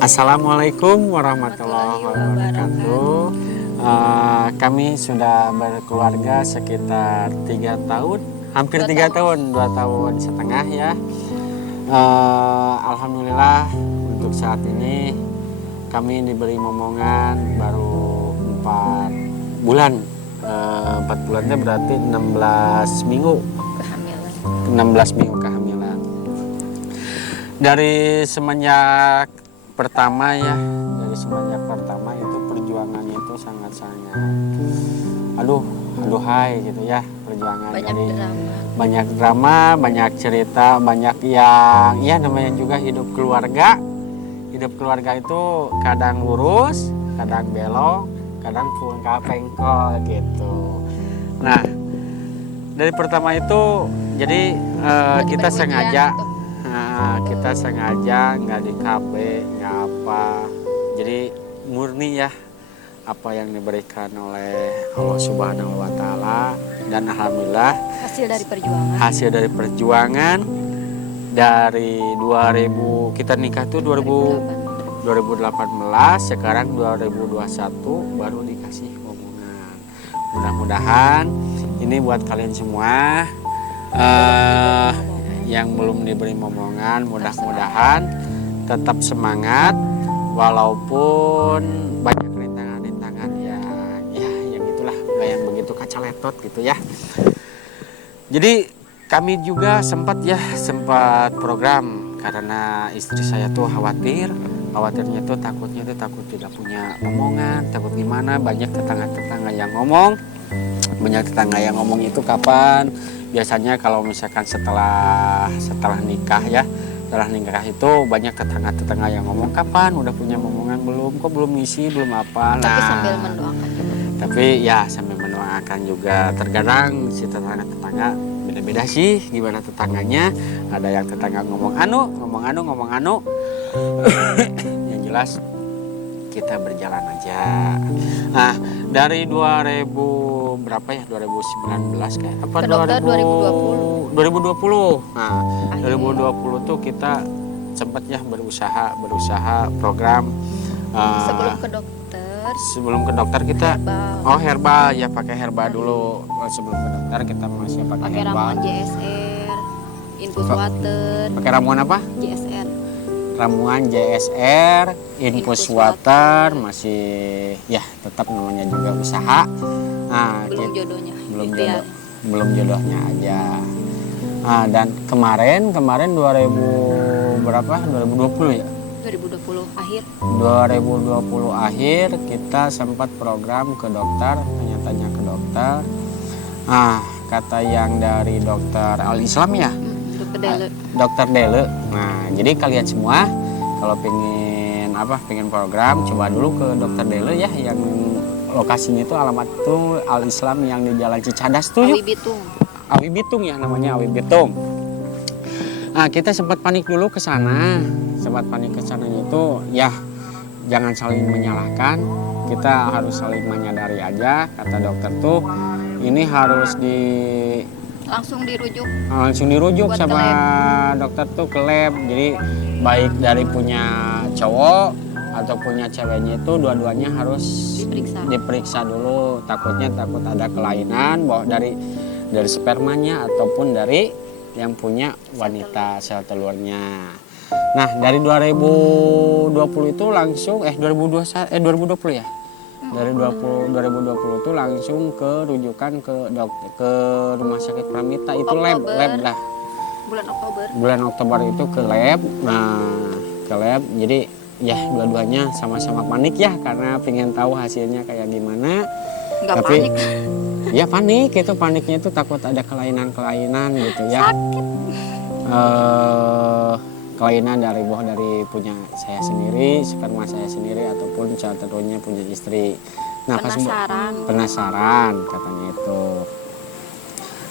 Assalamualaikum warahmatullahi wabarakatuh. Kami sudah berkeluarga sekitar 3 tahun, hampir 3 tahun, 2 tahun setengah ya. Alhamdulillah untuk saat ini kami diberi momongan baru 4 bulan. 4 bulannya berarti 16 minggu. 16 minggu kehamilan. Dari semenjak pertama ya, itu perjuangannya itu sangat-sangat aduhai gitu ya, perjuangan banyak drama, banyak cerita, banyak yang ya namanya juga hidup keluarga itu kadang lurus, kadang belok, kadang pungkal pengkol gitu. Nah dari pertama itu jadi kita sengaja nggak di KB, nggak apa, jadi murni ya apa yang diberikan oleh Allah Subhanahu Wa Taala, dan alhamdulillah hasil dari perjuangan dari 2000 kita nikah tuh 2018, sekarang 2021 baru dikasih omongan. Mudah-mudahan ini buat kalian semua yang belum diberi momongan, mudah-mudahan tetap semangat walaupun banyak rintangan-rintangan yang itulah, yang begitu kacaletot gitu ya. Jadi kami juga sempat program karena istri saya tuh khawatirnya tuh takut tidak punya omongan, takut gimana, banyak tetangga yang ngomong itu kapan. Biasanya kalau misalkan setelah nikah ya, setelah nikah itu banyak tetangga yang ngomong, kapan udah punya momongan belum, kok belum ngisi, belum apa. Tapi sambil mendoakan juga. Tapi ya sambil mendoakan juga. Terkadang si tetangga beda-beda sih gimana tetangganya. Ada yang tetangga ngomong anu. Yang jelas kita berjalan aja. Nah dari 2000 berapa ya, 2019 kayak apa, 2020. Nah 2020 tuh kita sempat ya berusaha program sebelum ke dokter kita herbal ya, pakai herbal dulu. Sebelum ke dokter kita masih pakai herbal, ramuan JSR, infus water. Pakai ramuan apa? Ramuan JSR, infus water, masih ya tetap namanya juga usaha. Nah, belum jodohnya aja. Nah, dan kemarin 2000 berapa? 2020 ya? 2020 akhir. 2020 akhir kita sempat program ke dokter, tanya-tanya ke dokter. Nah, kata yang dari dokter Al Islam ya, dokter Dele. Nah, jadi kalian semua kalau pengen program, coba dulu ke dokter Dele ya, yang lokasinya itu alamat tuh Al Islam yang di Jalan Cicadas tuh. Awi Bitung ya namanya, Awi Bitung. Nah, kita sempat panik dulu ke sana. Itu ya jangan saling menyalahkan. Kita harus saling menyadari aja, kata dokter tuh ini harus langsung dirujuk sama dokter tuh ke lab. Jadi baik dari punya cowok atau punya ceweknya itu dua-duanya harus diperiksa dulu. Takut ada kelainan dari spermanya ataupun dari yang punya wanita sel telurnya. Nah dari 2020 itu langsung 2020 ya. Dari 2020 itu langsung ke rujukan ke rumah sakit Pramita itu lab lah. Bulan Oktober itu ke lab. Nah ke lab, jadi ya dua-duanya sama-sama panik ya karena pengen tahu hasilnya kayak gimana. Tapi panik. Ya paniknya itu takut ada kelainan gitu ya. Sakit. Kelainan dari punya saya sendiri, sperma saya sendiri ataupun calon punya istri. Nah, penasaran katanya itu.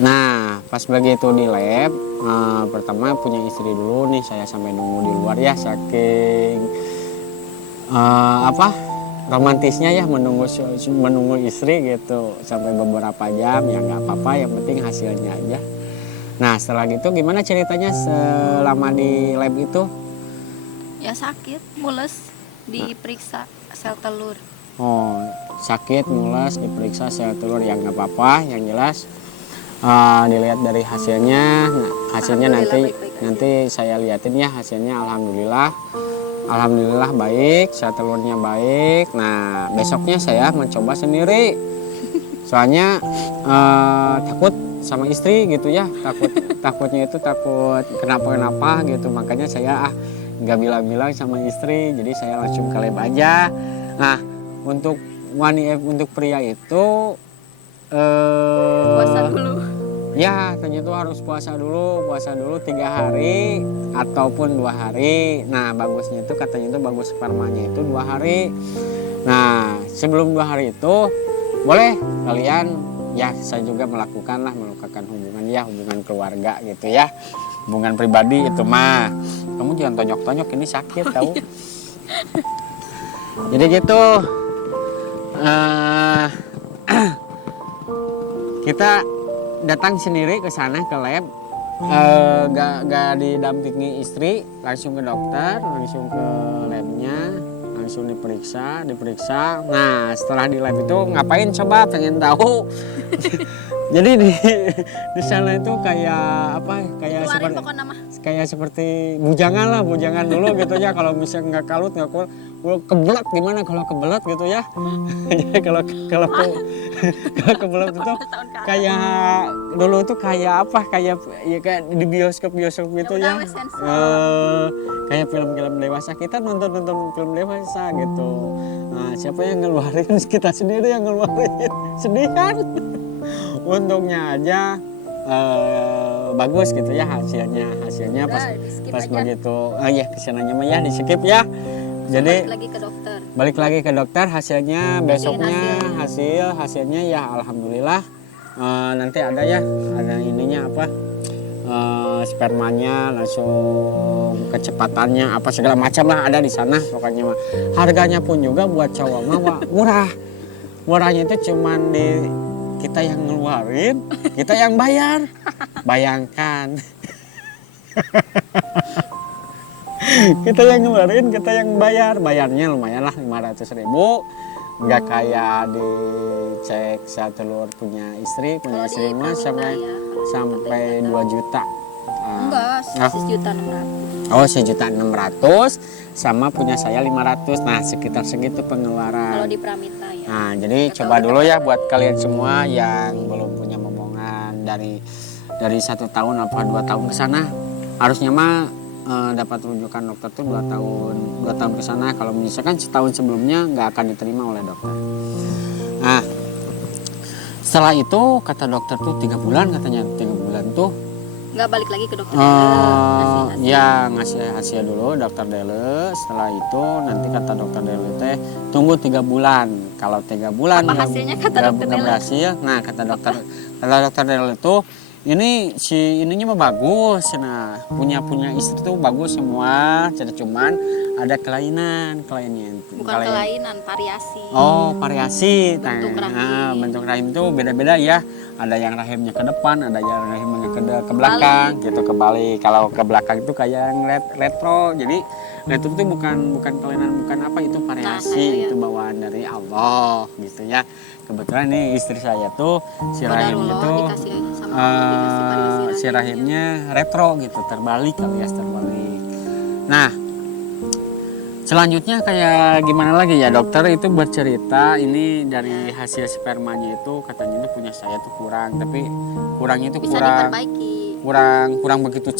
Nah, pas begitu di lab, pertama punya istri dulu nih, saya sampai nunggu di luar ya, saking romantisnya ya menunggu istri gitu sampai beberapa jam. Ya nggak apa-apa, yang penting hasilnya aja. Nah setelah gitu gimana ceritanya selama di lab itu? Ya sakit, mules, diperiksa sel telur. Oh, sakit, mules, diperiksa sel telur, yang nggak apa-apa, yang jelas dilihat dari hasilnya. Nah, hasilnya nanti saya liatin ya hasilnya. Alhamdulillah baik, sel telurnya baik. Nah, besoknya saya mencoba sendiri. Soalnya takut sama istri gitu ya, takutnya itu takut kenapa gitu. Makanya saya nggak bilang-bilang sama istri, jadi saya langsung ke lab aja. Nah, untuk pria itu Puasa dulu. ya ternyata harus puasa dulu 3 hari ataupun 2 hari. Nah, bagusnya itu katanya itu bagus spermanya itu 2 hari. Nah, sebelum 2 hari itu boleh kalian, ya saya juga melakukan hubungan keluarga gitu ya, hubungan pribadi itu mah. Kamu jangan tonyok-tonyok, ini sakit tahu. Jadi gitu, kita datang sendiri ke sana ke lab, gak didampingi istri, langsung ke dokter, langsung ke labnya, langsung diperiksa. Nah, setelah di lab itu ngapain coba, pengen tahu. Jadi di sana itu kayak apa? Kayak seperti bujangan dulu gitu ya. Kalau misalnya nggak kalut, kebelet gimana kalau kebelet gitu ya. Jadi kalau kebelet itu kayak dulu tuh kayak apa? Kayak di bioskop gitu ya. Kayak film-film dewasa, kita nonton film dewasa gitu. Nah, siapa yang ngeluarin? Kita sendiri yang ngeluarin. Sedih kan? Untungnya aja bagus gitu ya hasilnya pas begitu. Ya kesananya mah ya di skip ya. Jadi balik lagi ke dokter hasilnya besoknya, hasilnya ya alhamdulillah. Nanti ada ininya apa, spermanya langsung, kecepatannya apa segala macam lah ada di sana pokoknya mah. Harganya pun juga buat cowok mah murahnya itu cuman di kita yang ngeluarin, kita yang bayar. Bayangkan. Kita yang ngeluarin, kita yang bayar. Bayarnya lumayan lah 500.000. Nggak kayak dicek sel telur punya istri mah sampai 2 juta. Enggak, 1.600.000. Oh, 1.600.000 sama punya saya 500. Nah, sekitar segitu pengeluaran. Kalau di Pramita ya. Nah, jadi coba dulu ya buat kalian semua yang belum punya momongan dari 1 tahun apa 2 tahun ke sana. Harusnya mah dapat rujukan dokter tuh 2 tahun ke sana. Kalau misalkan setahun sebelumnya nggak akan diterima oleh dokter. Nah, setelah itu kata dokter tuh 3 bulan katanya. 3 bulan tuh nggak balik lagi ke dokter. Ya ngasih hasil dulu dokter Dele. Setelah itu nanti kata dokter Dele teh tunggu 3 bulan. Kalau 3 bulan nggak berhasil, nah kata dokter Dele tuh ini ininya mah bagus. Nah punya istri tuh bagus semua. Cuman ada kelainan. Bukan kelainan, variasi. Oh, variasi. Bentuk rahim. Nah, bentuk rahim itu beda-beda ya. Ada yang rahimnya ke depan, ada yang rahimnya ke belakang, gitu kebalik. Kalau ke belakang itu kayak yang retro. Jadi retro itu bukan kelainan, bukan apa, itu variasi, itu bawaan dari Allah gitu ya. Kebetulan nih istri saya tuh si rahimnya tuh si rahimnya retro gitu, terbalik alias terbalik. Nah, selanjutnya kayak gimana lagi ya, dokter itu bercerita ini dari hasil spermanya itu katanya itu punya saya tuh kurang, tapi kurangnya itu kurang begitu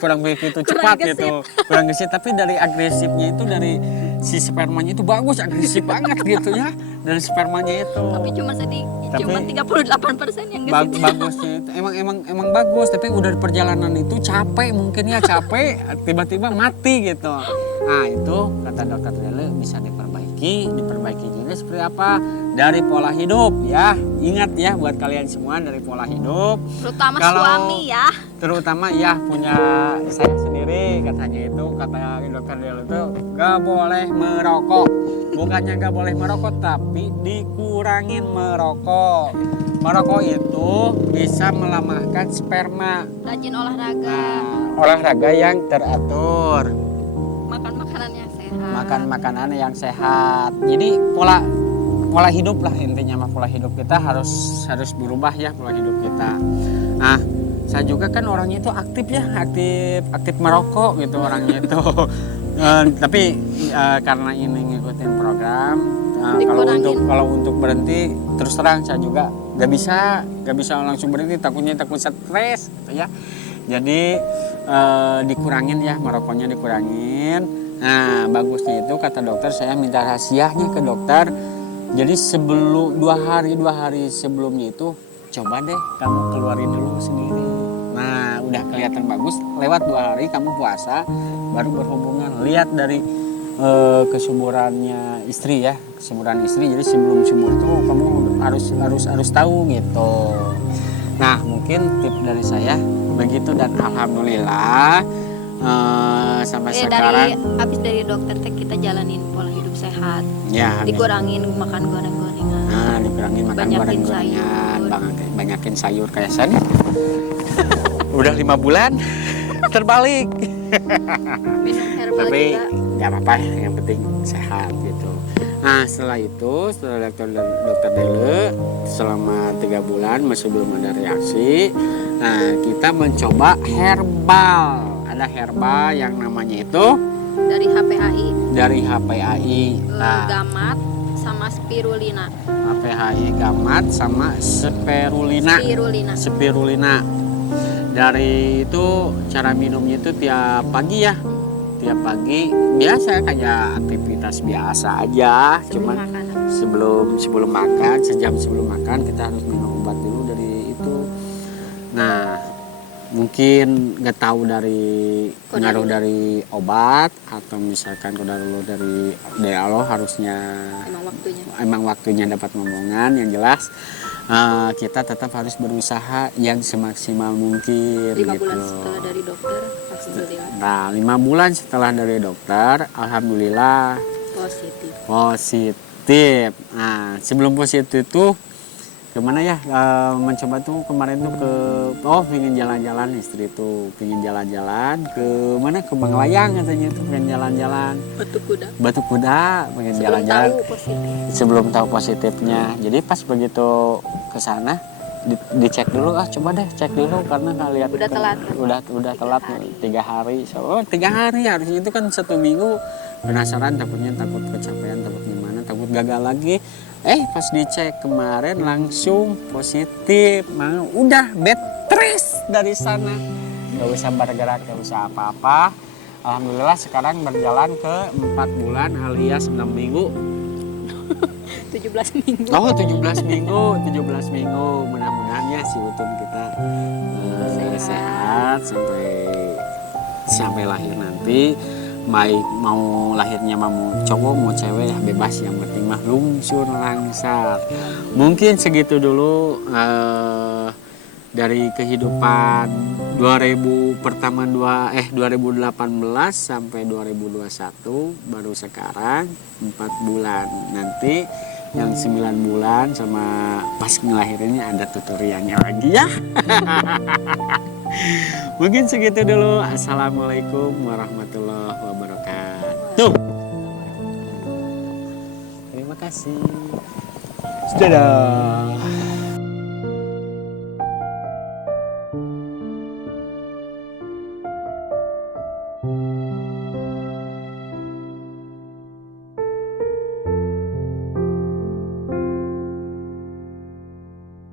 kurang begitu cepat gitu, kurang gesit. Tapi dari agresifnya itu, dari si spermanya itu bagus, agresif banget gitu ya dari spermanya itu. Tapi cuma 38% yang gesit. Bagusnya itu emang bagus, tapi udah di perjalanan itu capek, mungkin ya capek tiba-tiba mati gitu. Nah itu kata dokter Dele bisa diperbaiki juga seperti apa? Dari pola hidup ya. Ingat ya buat kalian semua, dari pola hidup. Terutama suami ya. Terutama ya punya saya sendiri katanya itu, kata dokter Dele itu gak boleh merokok. Bukannya gak boleh merokok, tapi dikurangin merokok. Merokok itu bisa melemahkan sperma. Rajin olahraga. Nah, olahraga yang teratur. Makan makan makanan yang sehat. Makan makanan yang sehat. Jadi pola hidup lah intinya mah, pola hidup kita harus berubah ya, pola hidup kita. Nah, saya juga kan orangnya itu aktif ya, aktif merokok gitu orangnya itu. Tapi karena ini ngikutin program, kalau untuk berhenti terus terang saya juga gak bisa langsung berhenti, takut stres gitu ya. Jadi dikurangin ya, merokoknya dikurangin. Nah, bagusnya itu kata dokter, saya minta rahasianya ke dokter. Jadi sebelum 2 hari sebelumnya itu coba deh kamu keluarin dulu sendiri. Nah, udah kelihatan bagus, lewat 2 hari kamu puasa baru berhubungan. Lihat dari kesuburannya istri ya, kesuburan istri. Jadi sebelum subur itu kamu harus tahu gitu. Nah, mungkin tips dari saya begitu, dan alhamdulillah sampai sekarang habis dari dokter teh kita jalanin pola hidup sehat. Ya, dikurangin makan goreng-gorengan. Nah, dikurangin makan goreng-gorengan, banyakin sayur kayak saya. Udah 5 bulan terbalik. Minum herbal Tapi juga. nggak apa-apa, yang penting sehat gitu. Nah, setelah dokter Dele selama 3 bulan masih belum ada reaksi. Nah, kita mencoba herbal. Ada herbal yang namanya itu dari HPAI. Nah, gamat sama spirulina. HPAI gamat sama spirulina. Dari itu cara minumnya itu tiap pagi ya. Tiap pagi biasa kayak aktivitas biasa aja, cuman sebelum makan, sejam sebelum makan kita harus minum obat dulu dari itu. Nah, mungkin nggak tahu dari pengaruh dari obat atau misalkan kodarullah dari Allah, harusnya emang waktunya dapat ngomongan. Yang jelas kita tetap harus berusaha yang semaksimal mungkin. 5 bulan setelah dari dokter, alhamdulillah. Nah, 5 bulan setelah dari dokter, alhamdulillah positif. Nah, sebelum positif tuh kemana ya, mencoba tuh kemarin tuh pengen jalan-jalan, istri tuh pengen jalan-jalan ke mana, ke Banglayang katanya tuh, pengen jalan-jalan Batu Kuda pengen jalan-jalan sebelum tahu positifnya. Jadi pas begitu ke sana dicek dulu, coba deh cek dulu, karena lihat udah telat 3 hari. 3 hari, harusnya itu kan 1 minggu. Penasaran, takut kecapean, takut gimana, takut gagal lagi. Pas dicek kemarin langsung positif. Udah bed rest dari sana, gak usah bergerak, gak usah apa-apa. Alhamdulillah sekarang berjalan ke 4 bulan alias 6 minggu. 17 minggu. 17 minggu. Mudah-mudahan ya si Utun kita sehat sampai lahir nanti. Baik mau lahirnya mau cowok mau cewek ya bebas, yang penting mah lungsur langsar. Mungkin segitu dulu dari kehidupan 2018 sampai 2021, baru sekarang 4 bulan. Nanti yang 9 bulan sama pas ngelahirinnya ada tutorialnya lagi ya. Mungkin segitu dulu. Assalamualaikum warahmatullahi wabarakatuh. Terima kasih. Dadah.